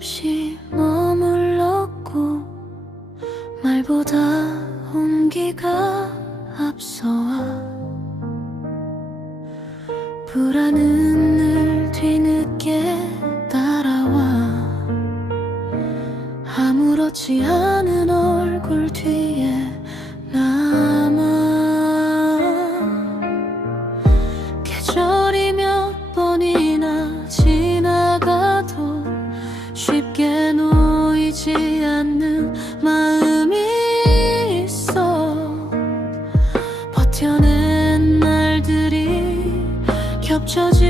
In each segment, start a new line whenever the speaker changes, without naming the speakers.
없이 머물렀고 말보다 온기가 앞서와 불안은 늘 뒤늦게 따라와 아무렇지 않은 얼굴 뒤에 나 手机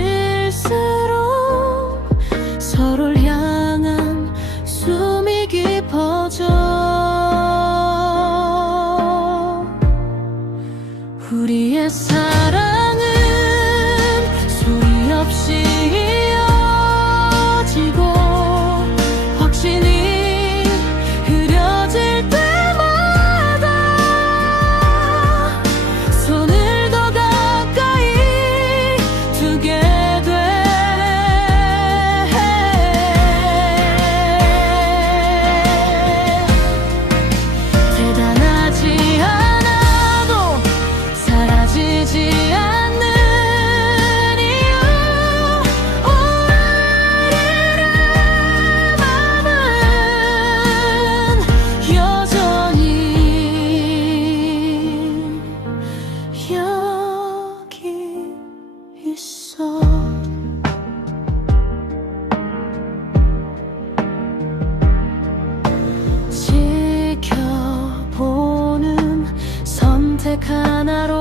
かなろう